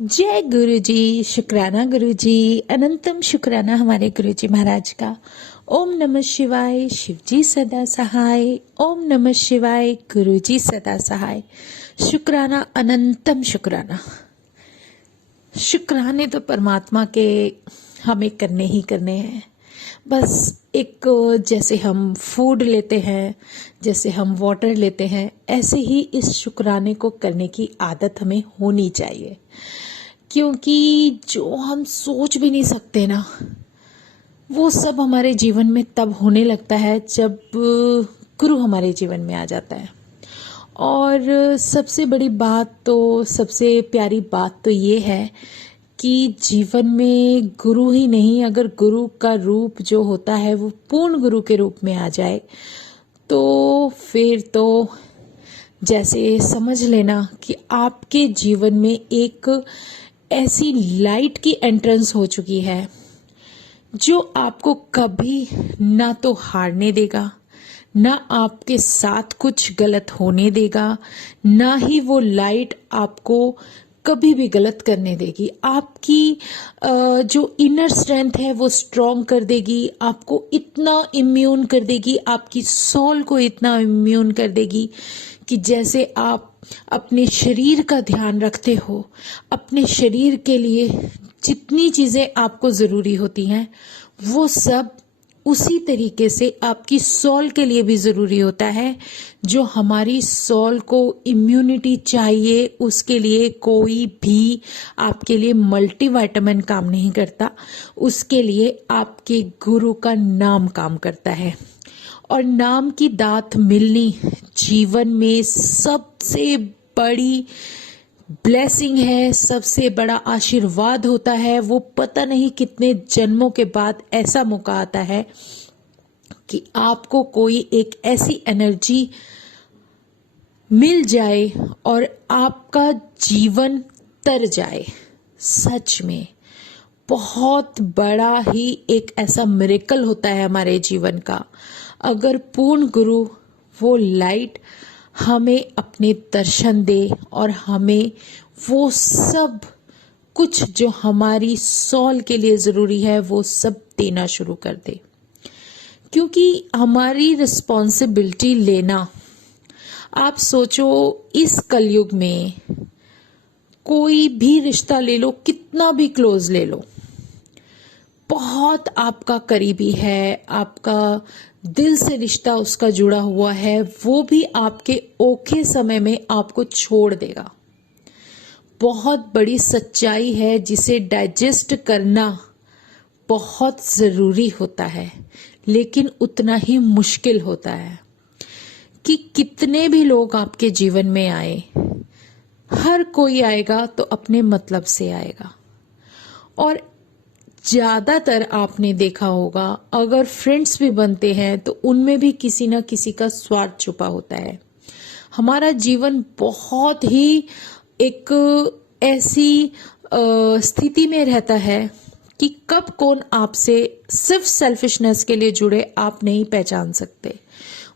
जय गुरु जी। शुक्राना गुरु जी, अनंतम शुक्राना हमारे गुरु जी महाराज का। ओम नमः शिवाय, शिव जी सदा सहाय। ओम नमः शिवाय, गुरु जी सदा सहाय। शुक्राना, अनंतम शुक्राना। शुक्राने तो परमात्मा के हमें करने ही करने हैं। बस एक जैसे हम फूड लेते हैं, जैसे हम वाटर लेते हैं, ऐसे ही इस शुक्राने को करने की आदत हमें होनी चाहिए। क्योंकि जो हम सोच भी नहीं सकते ना, वो सब हमारे जीवन में तब होने लगता है जब गुरु हमारे जीवन में आ जाता है। और सबसे बड़ी बात तो, सबसे प्यारी बात तो ये है कि जीवन में गुरु ही नहीं, अगर गुरु का रूप जो होता है वो पूर्ण गुरु के रूप में आ जाए तो फिर तो जैसे समझ लेना कि आपके जीवन में एक ऐसी लाइट की एंट्रेंस हो चुकी है जो आपको कभी ना तो हारने देगा, ना आपके साथ कुछ गलत होने देगा, ना ही वो लाइट आपको कभी भी गलत करने देगी। आपकी जो इनर स्ट्रेंथ है वो स्ट्रॉन्ग कर देगी, आपको इतना इम्यून कर देगी, आपकी सोल को इतना इम्यून कर देगी कि जैसे आप अपने शरीर का ध्यान रखते हो, अपने शरीर के लिए जितनी चीजें आपको जरूरी होती हैं वो सब उसी तरीके से आपकी सोल के लिए भी जरूरी होता है। जो हमारी सोल को इम्यूनिटी चाहिए, उसके लिए कोई भी आपके लिए मल्टीविटामिन काम नहीं करता, उसके लिए आपके गुरु का नाम काम करता है। और नाम की दात मिलनी जीवन में सबसे बड़ी ब्लेसिंग है, सबसे बड़ा आशीर्वाद होता है। वो पता नहीं कितने जन्मों के बाद ऐसा मौका आता है कि आपको कोई एक ऐसी एनर्जी मिल जाए और आपका जीवन तर जाए। सच में बहुत बड़ा ही एक ऐसा मिरेकल होता है हमारे जीवन का, अगर पूर्ण गुरु वो लाइट हमें अपने दर्शन दे और हमें वो सब कुछ जो हमारी सोल के लिए जरूरी है वो सब देना शुरू कर दे। क्योंकि हमारी रिस्पॉन्सिबिलिटी लेना, आप सोचो इस कलयुग में कोई भी रिश्ता ले लो, कितना भी क्लोज ले लो, बहुत आपका करीबी है, आपका दिल से रिश्ता उसका जुड़ा हुआ है, वो भी आपके औखे समय में आपको छोड़ देगा। बहुत बड़ी सच्चाई है जिसे डाइजेस्ट करना बहुत जरूरी होता है, लेकिन उतना ही मुश्किल होता है कि कितने भी लोग आपके जीवन में आए, हर कोई आएगा तो अपने मतलब से आएगा। और ज्यादातर आपने देखा होगा, अगर फ्रेंड्स भी बनते हैं तो उनमें भी किसी न किसी का स्वार्थ छुपा होता है। हमारा जीवन बहुत ही एक ऐसी स्थिति में रहता है कि कब कौन आपसे सिर्फ सेल्फिशनेस के लिए जुड़े आप नहीं पहचान सकते,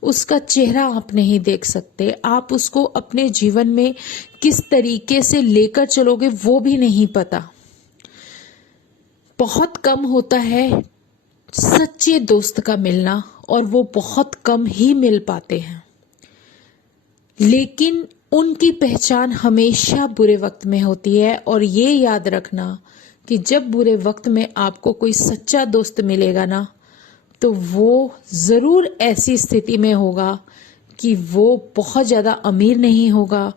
उसका चेहरा आप नहीं देख सकते, आप उसको अपने जीवन में किस तरीके से लेकर चलोगे वो भी नहीं पता। बहुत कम होता है सच्चे दोस्त का मिलना और वो बहुत कम ही मिल पाते हैं, लेकिन उनकी पहचान हमेशा बुरे वक्त में होती है। और ये याद रखना कि जब बुरे वक्त में आपको कोई सच्चा दोस्त मिलेगा ना, तो वो जरूर ऐसी स्थिति में होगा कि वो बहुत ज्यादा अमीर नहीं होगा,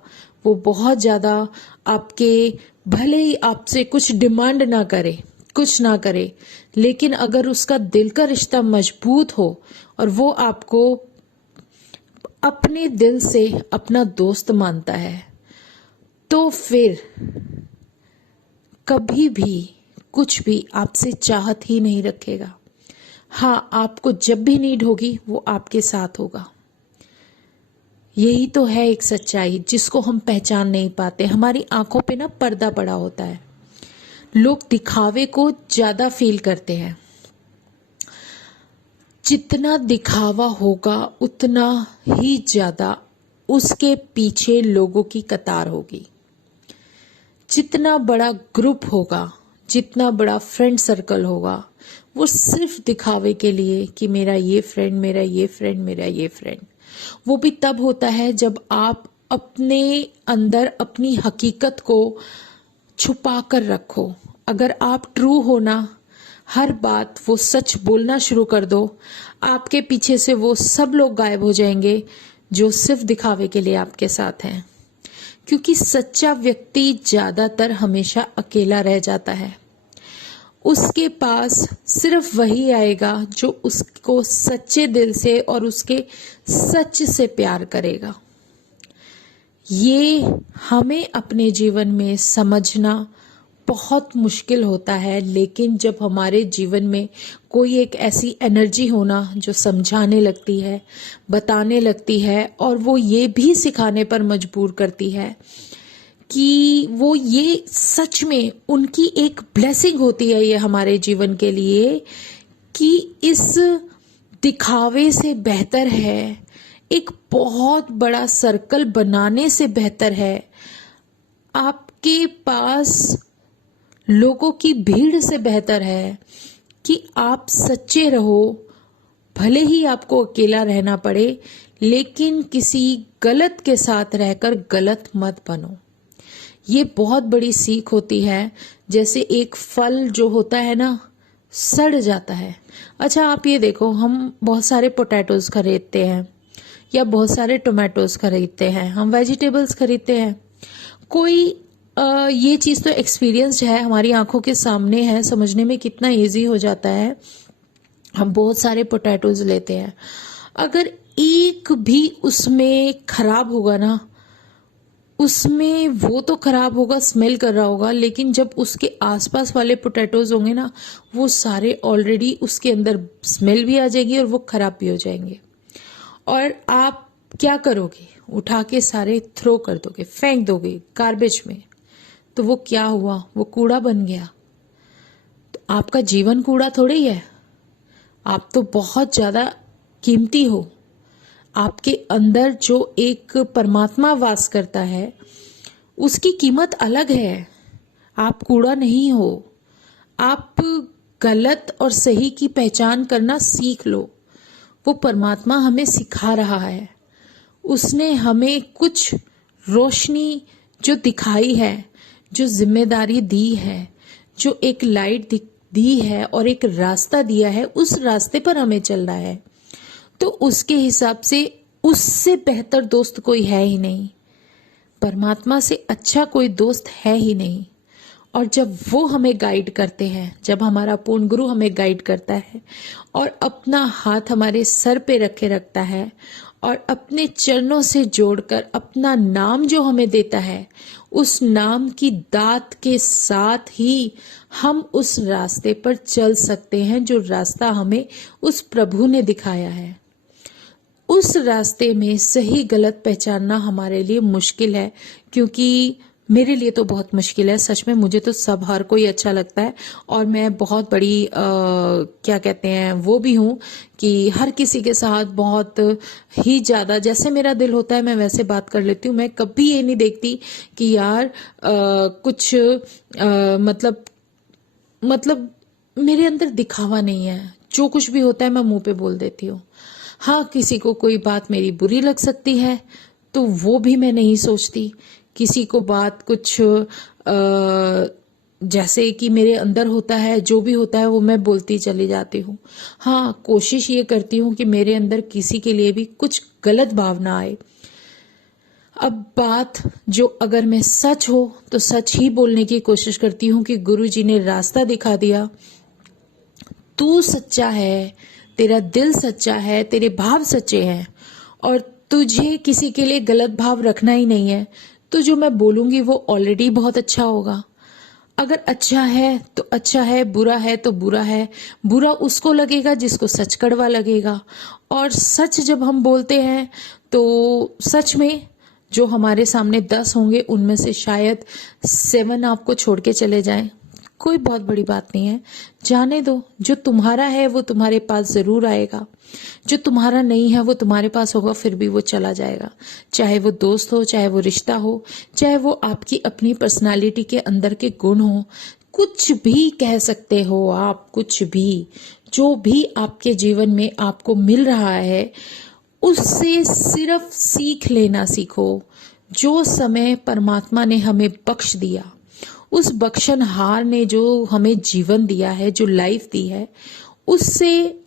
वो बहुत ज्यादा आपके, भले ही आपसे कुछ डिमांड ना करे, कुछ ना करे, लेकिन अगर उसका दिल का रिश्ता मजबूत हो और वो आपको अपने दिल से अपना दोस्त मानता है, तो फिर कभी भी कुछ भी आपसे चाहत ही नहीं रखेगा। हाँ, आपको जब भी नीड होगी वो आपके साथ होगा। यही तो है एक सच्चाई जिसको हम पहचान नहीं पाते। हमारी आंखों पे ना पर्दा पड़ा होता है, लोग दिखावे को ज्यादा फील करते हैं। जितना दिखावा होगा उतना ही ज्यादा उसके पीछे लोगों की कतार होगी। जितना बड़ा ग्रुप होगा, जितना बड़ा फ्रेंड सर्कल होगा, वो सिर्फ दिखावे के लिए कि मेरा ये फ्रेंड, मेरा ये फ्रेंड, मेरा ये फ्रेंड। वो भी तब होता है जब आप अपने अंदर अपनी हकीकत को छुपा कर रखो। अगर आप ट्रू हो ना, हर बात वो सच बोलना शुरू कर दो, आपके पीछे से वो सब लोग गायब हो जाएंगे जो सिर्फ दिखावे के लिए आपके साथ हैं। क्योंकि सच्चा व्यक्ति ज्यादातर हमेशा अकेला रह जाता है। उसके पास सिर्फ वही आएगा जो उसको सच्चे दिल से और उसके सच से प्यार करेगा। ये हमें अपने जीवन में समझना बहुत मुश्किल होता है, लेकिन जब हमारे जीवन में कोई एक ऐसी एनर्जी होना जो समझाने लगती है, बताने लगती है, और वो ये भी सिखाने पर मजबूर करती है कि वो ये सच में उनकी एक ब्लेसिंग होती है ये हमारे जीवन के लिए, कि इस दिखावे से बेहतर है, एक बहुत बड़ा सर्कल बनाने से बेहतर है, आपके पास लोगों की भीड़ से बेहतर है कि आप सच्चे रहो। भले ही आपको अकेला रहना पड़े, लेकिन किसी गलत के साथ रहकर गलत मत बनो। ये बहुत बड़ी सीख होती है। जैसे एक फल जो होता है ना, सड़ जाता है। अच्छा, आप ये देखो, हम बहुत सारे पोटैटोज खरीदते हैं या बहुत सारे टोमेटोज खरीदते हैं, हम वेजिटेबल्स खरीदते हैं। कोई ये चीज़ तो एक्सपीरियंस है, हमारी आंखों के सामने है, समझने में कितना इजी हो जाता है। हम बहुत सारे पोटैटोज लेते हैं, अगर एक भी उसमें खराब होगा ना, उसमें वो तो खराब होगा, स्मेल कर रहा होगा, लेकिन जब उसके आसपास वाले पोटैटोज होंगे ना, वो सारे ऑलरेडी उसके अंदर स्मेल भी आ जाएगी और वो खराब भी हो जाएंगे। और आप क्या करोगे? उठा के सारे थ्रो कर दोगे, फेंक दोगे गार्बेज में। तो वो क्या हुआ? वो कूड़ा बन गया। तो आपका जीवन कूड़ा थोड़ी है, आप तो बहुत ज्यादा कीमती हो। आपके अंदर जो एक परमात्मा वास करता है, उसकी कीमत अलग है। आप कूड़ा नहीं हो। आप गलत और सही की पहचान करना सीख लो। वो परमात्मा हमें सिखा रहा है। उसने हमें कुछ रोशनी जो दिखाई है, जो जिम्मेदारी दी है, जो एक लाइट दी है और एक रास्ता दिया है, उस रास्ते पर हमें चलना है। तो उसके हिसाब से उससे बेहतर दोस्त कोई है ही नहीं, परमात्मा से अच्छा कोई दोस्त है ही नहीं। और जब वो हमें गाइड करते हैं, जब हमारा पूर्ण गुरु हमें गाइड करता है और अपना हाथ हमारे सर पे रखे रखता है और अपने चरणों से जोड़कर अपना नाम जो हमें देता है, उस नाम की दात के साथ ही हम उस रास्ते पर चल सकते हैं जो रास्ता हमें उस प्रभु ने दिखाया है। उस रास्ते में सही गलत पहचानना हमारे लिए मुश्किल है, क्योंकि मेरे लिए तो बहुत मुश्किल है। सच में मुझे तो सब हर कोई अच्छा लगता है, और मैं बहुत बड़ी क्या कहते हैं वो भी हूँ कि हर किसी के साथ बहुत ही ज्यादा जैसे मेरा दिल होता है मैं वैसे बात कर लेती हूँ। मैं कभी ये नहीं देखती कि यार कुछ मतलब मेरे अंदर दिखावा नहीं है। जो कुछ भी होता है मैं मुंह पे बोल देती हूँ। हाँ, किसी को कोई बात मेरी बुरी लग सकती है तो वो भी मैं नहीं सोचती। किसी को बात कुछ जैसे कि मेरे अंदर होता है, जो भी होता है वो मैं बोलती चली जाती हूँ। हाँ, कोशिश ये करती हूँ कि मेरे अंदर किसी के लिए भी कुछ गलत भावना आए। अब बात जो अगर मैं सच हो तो सच ही बोलने की कोशिश करती हूँ कि गुरुजी ने रास्ता दिखा दिया, तू सच्चा है, तेरा दिल सच्चा है, तेरे भाव सच्चे हैं और तुझे किसी के लिए गलत भाव रखना ही नहीं है, तो जो मैं बोलूंगी वो ऑलरेडी बहुत अच्छा होगा। अगर अच्छा है तो अच्छा है, बुरा है तो बुरा है। बुरा उसको लगेगा जिसको सच कड़वा लगेगा। और सच जब हम बोलते हैं तो सच में जो हमारे सामने 10 होंगे उनमें से शायद 7 आपको छोड़ के चले जाएं, कोई बहुत बड़ी बात नहीं है, जाने दो। जो तुम्हारा है वो तुम्हारे पास जरूर आएगा, जो तुम्हारा नहीं है वो तुम्हारे पास होगा, फिर भी वो चला जाएगा। चाहे वो दोस्त हो, चाहे वो रिश्ता हो, चाहे वो आपकी अपनी पर्सनालिटी के अंदर के गुण हो, कुछ भी कह सकते हो आप, कुछ भी। जो भी आपके जीवन में आपको मिल रहा है उससे सिर्फ सीख लेना सीखो। जो समय परमात्मा ने हमें बख्श दिया, उस बख्शनहार ने जो हमें जीवन दिया है, जो लाइफ दी है, उससे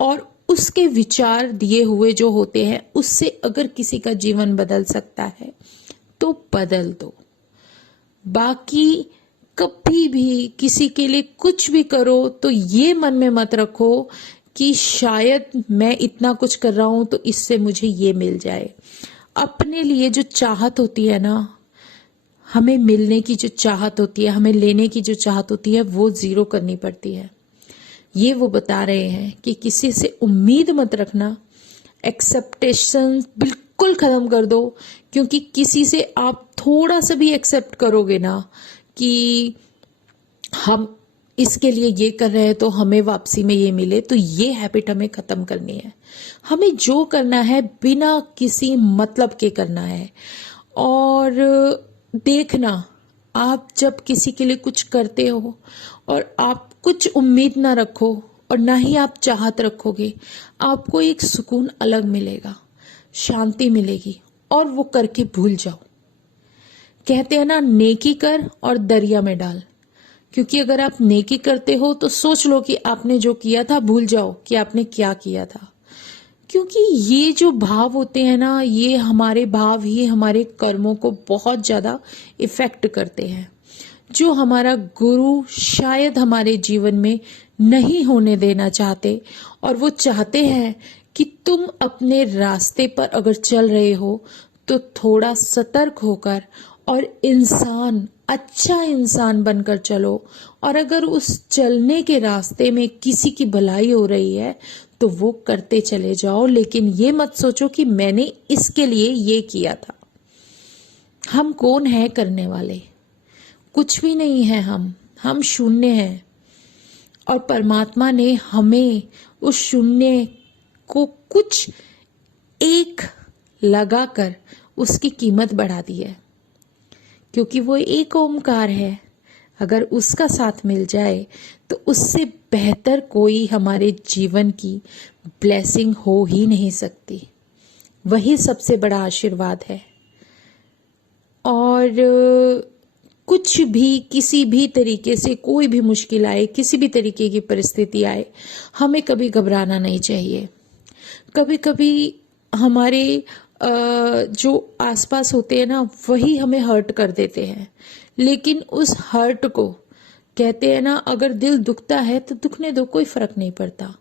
और उसके विचार दिए हुए जो होते हैं, उससे अगर किसी का जीवन बदल सकता है तो बदल दो। बाकी कभी भी किसी के लिए कुछ भी करो तो ये मन में मत रखो कि शायद मैं इतना कुछ कर रहा हूं तो इससे मुझे ये मिल जाए। अपने लिए जो चाहत होती है ना, हमें मिलने की जो चाहत होती है, हमें लेने की जो चाहत होती है, वो जीरो करनी पड़ती है। ये वो बता रहे हैं कि किसी से उम्मीद मत रखना, एक्सेप्टेशन बिल्कुल खत्म कर दो। क्योंकि किसी से आप थोड़ा सा भी एक्सेप्ट करोगे ना कि हम इसके लिए ये कर रहे हैं तो हमें वापसी में ये मिले, तो ये हैबिट हमें खत्म करनी है। हमें जो करना है बिना किसी मतलब के करना है। और देखना, आप जब किसी के लिए कुछ करते हो और आप कुछ उम्मीद ना रखो और ना ही आप चाहत रखोगे, आपको एक सुकून अलग मिलेगा, शांति मिलेगी, और वो करके भूल जाओ। कहते हैं ना, नेकी कर और दरिया में डाल। क्योंकि अगर आप नेकी करते हो तो सोच लो कि आपने जो किया था, भूल जाओ कि आपने क्या किया था। क्योंकि ये जो भाव होते हैं ना, ये हमारे भाव ही हमारे कर्मों को बहुत ज्यादा इफेक्ट करते हैं। जो हमारा गुरु शायद हमारे जीवन में नहीं होने देना चाहते, और वो चाहते हैं कि तुम अपने रास्ते पर अगर चल रहे हो तो थोड़ा सतर्क होकर और अच्छा इंसान बनकर चलो। और अगर उस चलने के रास्ते में किसी की भलाई हो रही है तो वो करते चले जाओ, लेकिन ये मत सोचो कि मैंने इसके लिए ये किया था। हम कौन है करने वाले? कुछ भी नहीं है। हम शून्य हैं, और परमात्मा ने हमें उस शून्य को कुछ एक लगाकर उसकी कीमत बढ़ा दी है। क्योंकि वो एक ओमकार है, अगर उसका साथ मिल जाए तो उससे बेहतर कोई हमारे जीवन की ब्लेसिंग हो ही नहीं सकती। वही सबसे बड़ा आशीर्वाद है। और कुछ भी, किसी भी तरीके से कोई भी मुश्किल आए, किसी भी तरीके की परिस्थिति आए, हमें कभी घबराना नहीं चाहिए। कभी कभी हमारे जो आसपास होते हैं ना, वही हमें हर्ट कर देते हैं। लेकिन उस हर्ट को, कहते हैं ना, अगर दिल दुखता है तो दुखने दो, कोई फर्क नहीं पड़ता।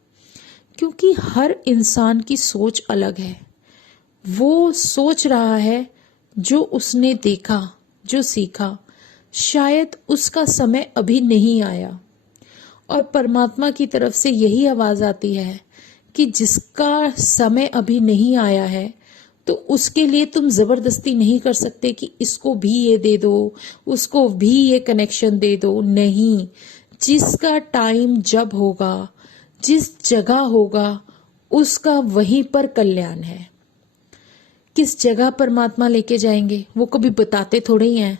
क्योंकि हर इंसान की सोच अलग है। वो सोच रहा है जो उसने देखा, जो सीखा। शायद उसका समय अभी नहीं आया, और परमात्मा की तरफ से यही आवाज आती है कि जिसका समय अभी नहीं आया है तो उसके लिए तुम जबरदस्ती नहीं कर सकते कि इसको भी ये दे दो, उसको भी ये कनेक्शन दे दो। नहीं, जिसका टाइम जब होगा, जिस जगह होगा, उसका वहीं पर कल्याण है। किस जगह परमात्मा लेके जाएंगे वो कभी बताते थोड़े ही हैं।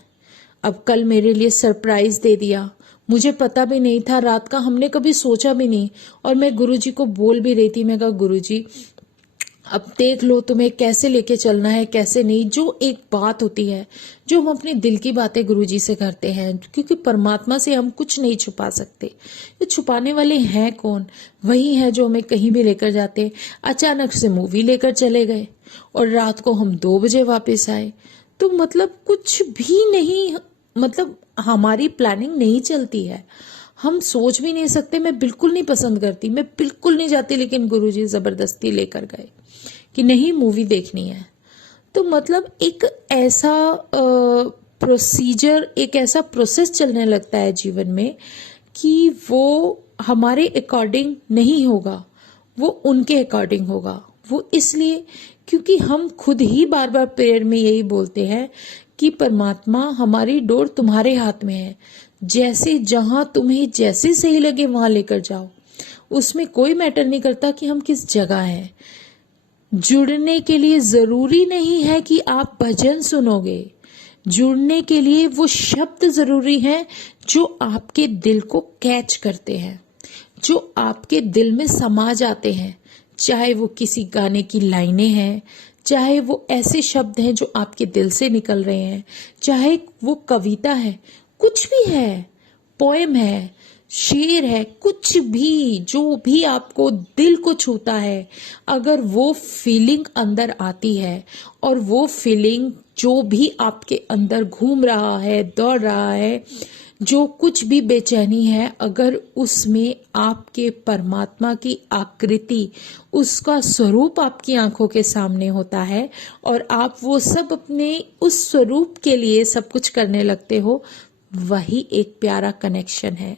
अब कल मेरे लिए सरप्राइज दे दिया, मुझे पता भी नहीं था, रात का हमने कभी सोचा भी नहीं। और मैं गुरुजी को बोल भी रही थी, मैं कहा गुरुजी अब देख लो तुम्हें कैसे लेके चलना है, कैसे नहीं। जो एक बात होती है, जो हम अपने दिल की बातें गुरुजी से करते हैं, क्योंकि परमात्मा से हम कुछ नहीं छुपा सकते। ये छुपाने वाले हैं कौन? वही है जो हमें कहीं भी लेकर जाते। अचानक से मूवी लेकर चले गए और रात को हम 2 बजे वापस आए। तो मतलब कुछ भी नहीं, मतलब हमारी प्लानिंग नहीं चलती है। हम सोच भी नहीं सकते। मैं बिल्कुल नहीं पसंद करती, मैं बिल्कुल नहीं जाती, लेकिन गुरुजी जबरदस्ती लेकर गए कि नहीं मूवी देखनी है। तो मतलब एक ऐसा प्रोसीजर, एक ऐसा प्रोसेस चलने लगता है जीवन में कि वो हमारे अकॉर्डिंग नहीं होगा, वो उनके अकॉर्डिंग होगा। वो इसलिए क्योंकि हम खुद ही बार बार प्रेयर में यही बोलते हैं कि परमात्मा हमारी डोर तुम्हारे हाथ में है, जैसे जहां तुम्हें जैसे सही लगे वहां लेकर जाओ। उसमें कोई मैटर नहीं करता कि हम किस जगह हैं। जुड़ने के लिए जरूरी नहीं है कि आप भजन सुनोगे, जुड़ने के लिए वो शब्द जरूरी हैं जो आपके दिल को कैच करते हैं, जो आपके दिल में समा जाते हैं। चाहे वो किसी गाने की लाइनें हैं, चाहे वो ऐसे शब्द हैं जो आपके दिल से निकल रहे हैं, चाहे वो कविता है, कुछ भी है, पोएम है, शेर है, कुछ भी, जो भी आपको दिल को छूता है, अगर वो फीलिंग अंदर आती है और वो फीलिंग जो भी आपके अंदर घूम रहा है, दौड़ रहा है, जो कुछ भी बेचैनी है, अगर उसमें आपके परमात्मा की आकृति, उसका स्वरूप आपकी आंखों के सामने होता है और आप वो सब अपने उस स्वरूप के लिए सब कुछ करने लगते हो, वही एक प्यारा कनेक्शन है।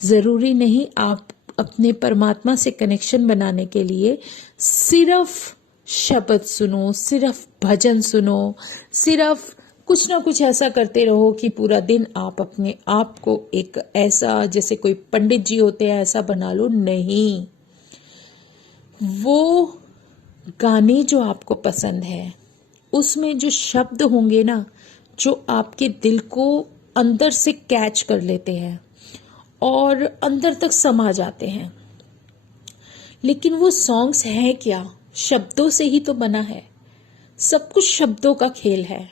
जरूरी नहीं आप अपने परमात्मा से कनेक्शन बनाने के लिए सिर्फ शब्द सुनो, सिर्फ भजन सुनो, सिर्फ कुछ ना कुछ ऐसा करते रहो कि पूरा दिन आप अपने आप को एक ऐसा, जैसे कोई पंडित जी होते हैं, ऐसा बना लो। नहीं, वो गाने जो आपको पसंद है उसमें जो शब्द होंगे ना, जो आपके दिल को अंदर से कैच कर लेते हैं और अंदर तक समा जाते हैं। लेकिन वो सॉन्ग्स हैं क्या? शब्दों से ही तो बना है, सब कुछ शब्दों का खेल है।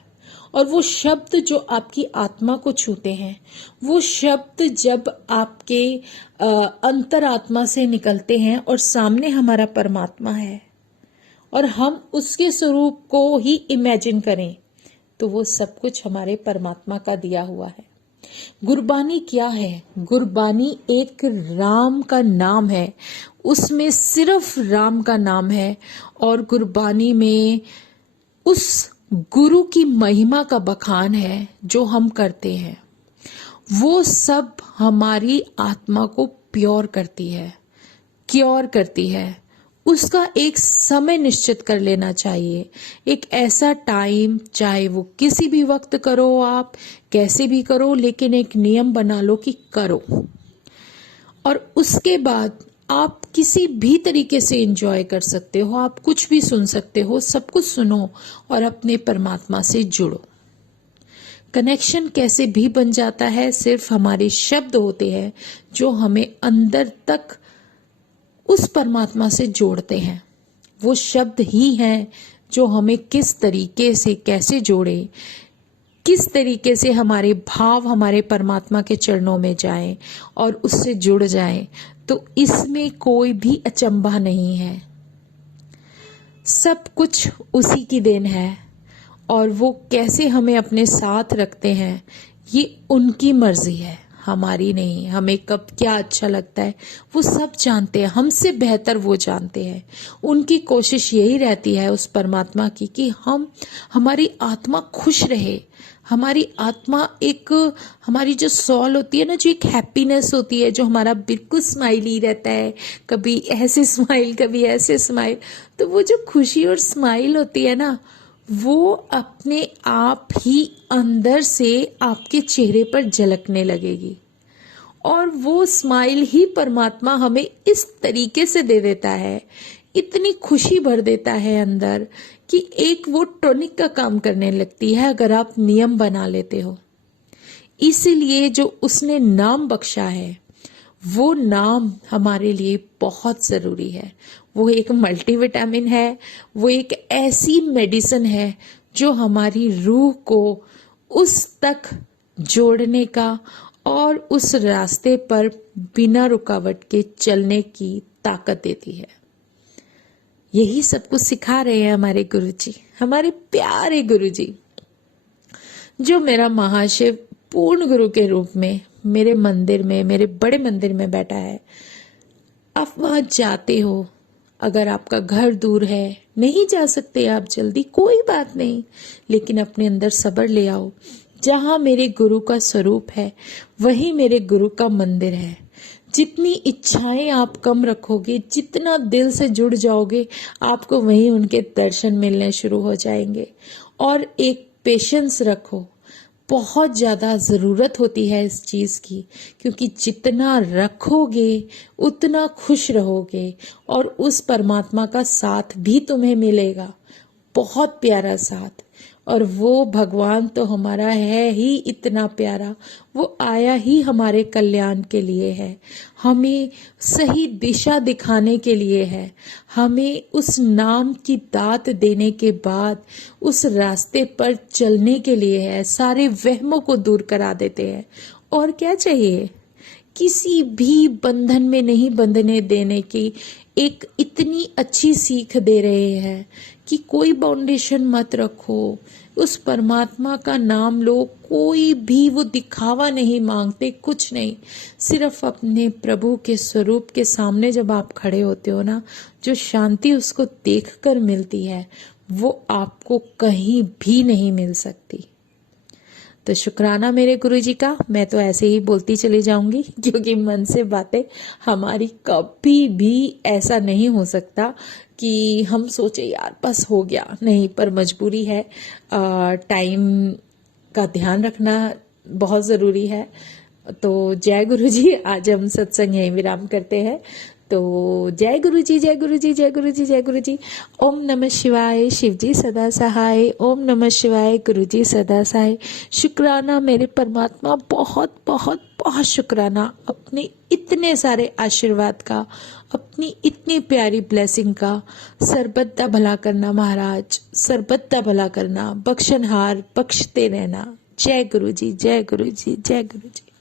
और वो शब्द जो आपकी आत्मा को छूते हैं, वो शब्द जब आपके अंतरात्मा से निकलते हैं और सामने हमारा परमात्मा है और हम उसके स्वरूप को ही इमेजिन करें, तो वो सब कुछ हमारे परमात्मा का दिया हुआ है। गुरबानी क्या है? गुरबानी एक राम का नाम है, उसमें सिर्फ राम का नाम है और गुरबानी में उस गुरु की महिमा का बखान है जो हम करते हैं। वो सब हमारी आत्मा को प्योर करती है, क्योर करती है। उसका एक समय निश्चित कर लेना चाहिए, एक ऐसा टाइम, चाहे वो किसी भी वक्त करो, आप कैसे भी करो, लेकिन एक नियम बना लो कि करो। और उसके बाद आप किसी भी तरीके से एंजॉय कर सकते हो, आप कुछ भी सुन सकते हो, सब कुछ सुनो और अपने परमात्मा से जुड़ो। कनेक्शन कैसे भी बन जाता है, सिर्फ हमारे शब्द होते हैं जो हमें अंदर तक उस परमात्मा से जोड़ते हैं। वो शब्द ही हैं जो हमें किस तरीके से कैसे जोड़े, किस तरीके से हमारे भाव हमारे परमात्मा के चरणों में जाएं और उससे जुड़ जाएं। तो इसमें कोई भी अचंभा नहीं है, सब कुछ उसी की देन है और वो कैसे हमें अपने साथ रखते हैं ये उनकी मर्जी है, हमारी नहीं। हमें कब क्या अच्छा लगता है वो सब जानते हैं, हमसे बेहतर वो जानते हैं। उनकी कोशिश यही रहती है उस परमात्मा की कि हमारी आत्मा खुश रहे, हमारी आत्मा एक, हमारी जो सॉल होती है ना, जो एक हैप्पीनेस होती है, जो हमारा बिल्कुल स्माइली रहता है, कभी ऐसे स्माइल कभी ऐसे स्माइल, तो वो जो खुशी और स्माइल होती है ना, वो अपने आप ही अंदर से आपके चेहरे पर झलकने लगेगी। और वो स्माइल ही परमात्मा हमें इस तरीके से दे देता है, इतनी खुशी भर देता है अंदर कि एक वो टॉनिक का काम करने लगती है अगर आप नियम बना लेते हो। इसीलिए जो उसने नाम बख्शा है, वो नाम हमारे लिए बहुत जरूरी है। वो एक मल्टीविटामिन है, वो एक ऐसी मेडिसिन है जो हमारी रूह को उस तक जोड़ने का और उस रास्ते पर बिना रुकावट के चलने की ताकत देती है। यही सब कुछ सिखा रहे हैं हमारे गुरुजी, हमारे प्यारे गुरुजी, जो मेरा महाशिव पूर्ण गुरु के रूप में मेरे मंदिर में, मेरे बड़े मंदिर में बैठा है। आप वहां जाते हो, अगर आपका घर दूर है, नहीं जा सकते आप जल्दी, कोई बात नहीं, लेकिन अपने अंदर सब्र ले आओ। जहां मेरे गुरु का स्वरूप है वही मेरे गुरु का मंदिर है। जितनी इच्छाएं आप कम रखोगे, जितना दिल से जुड़ जाओगे, आपको वहीं उनके दर्शन मिलने शुरू हो जाएंगे और एक पेशेंस रखो। बहुत ज़्यादा ज़रूरत होती है इस चीज़ की, क्योंकि जितना रखोगे उतना खुश रहोगे और उस परमात्मा का साथ भी तुम्हें मिलेगा, बहुत प्यारा साथ। और वो भगवान तो हमारा है ही इतना प्यारा, वो आया ही हमारे कल्याण के लिए है, हमें सही दिशा दिखाने के लिए है, हमें उस नाम की दात देने के बाद उस रास्ते पर चलने के लिए है, सारे वहमों को दूर करा देते हैं। और क्या चाहिए? किसी भी बंधन में नहीं बंधने देने की एक इतनी अच्छी सीख दे रहे हैं कि कोई बाउंडेशन मत रखो, उस परमात्मा का नाम लो, कोई भी वो दिखावा नहीं मांगते, कुछ नहीं, सिर्फ अपने प्रभु के स्वरूप के सामने जब आप खड़े होते हो ना, जो शांति उसको देखकर मिलती है वो आपको कहीं भी नहीं मिल सकती। तो शुक्राना मेरे गुरुजी का। मैं तो ऐसे ही बोलती चली जाऊंगी, क्योंकि मन से बातें हमारी कभी भी ऐसा नहीं हो सकता कि हम सोचे यार बस हो गया, नहीं, पर मजबूरी है, टाइम का ध्यान रखना बहुत ज़रूरी है। तो जय गुरुजी। आज हम सत्संग यहीं विराम करते हैं। तो जय गुरुजी, जय गुरुजी, जय गुरुजी, जय गुरुजी। ओम नमः शिवाय, शिवजी सदा सहाय। ओम नमः शिवाय, गुरुजी सदा सहाय। शुक्राना मेरे परमात्मा, बहुत बहुत बहुत शुक्राना अपने इतने सारे आशीर्वाद का, अपनी इतनी प्यारी ब्लेसिंग का। सर्वदा भला करना महाराज, सर्वदा भला करना, बख्शनहार, बख्शते रहना। जय गुरुजी, जय गुरुजी, जय गुरुजी।